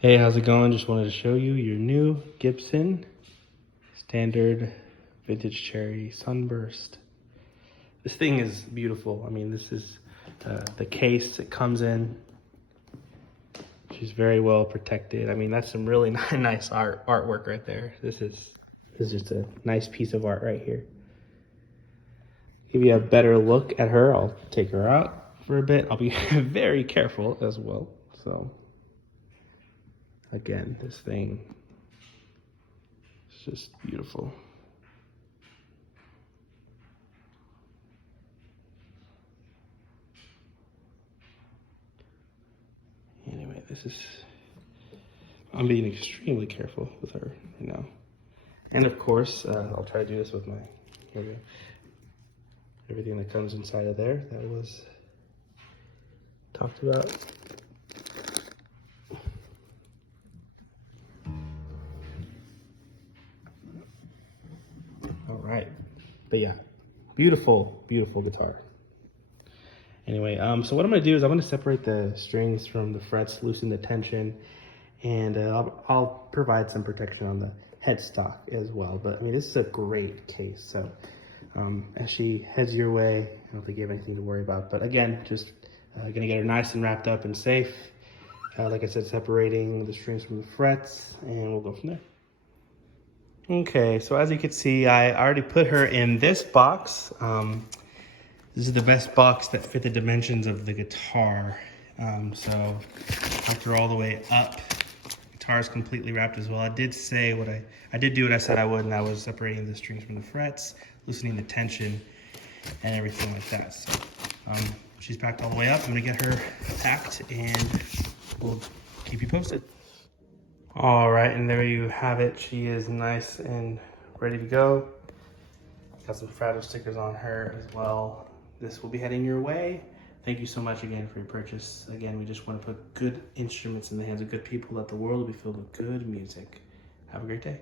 Hey, how's it going? Just wanted to show you your new Gibson standard vintage cherry sunburst. This thing is beautiful. I mean, this is the case it comes in. She's very well protected. I mean, that's some really nice artwork right there. This is just a nice piece of art right here. Give you a better look at her, I'll take her out for a bit. I'll be very careful as well. So again, this thing is just beautiful. Anyway, I'm being extremely careful with her right now. And of course, I'll try to do this with everything that comes inside of there that was talked about. All right, but yeah, beautiful, beautiful guitar. Anyway, so what I'm gonna do is I'm gonna separate the strings from the frets, loosen the tension, and I'll provide some protection on the headstock as well. But I mean, this is a great case. So as she heads your way, I don't think you have anything to worry about. But again, just gonna get her nice and wrapped up and safe. Like I said, separating the strings from the frets, and we'll go from there. Okay, so as you can see, I already put her in this box. This is the best box that fit the dimensions of the guitar. So tucked her all the way up. Guitar is completely wrapped as well. I did say I did do what I said I would, and I was separating the strings from the frets, loosening the tension, and everything like that. So she's packed all the way up. I'm gonna get her packed, and we'll keep you posted. All right, and there you have it. She is nice and ready to go. Got some fragile stickers on her as well. This will be heading your way. Thank you so much again for your purchase. Again, we just want to put good instruments in the hands of good people. Let the world be filled with good music. Have a great day.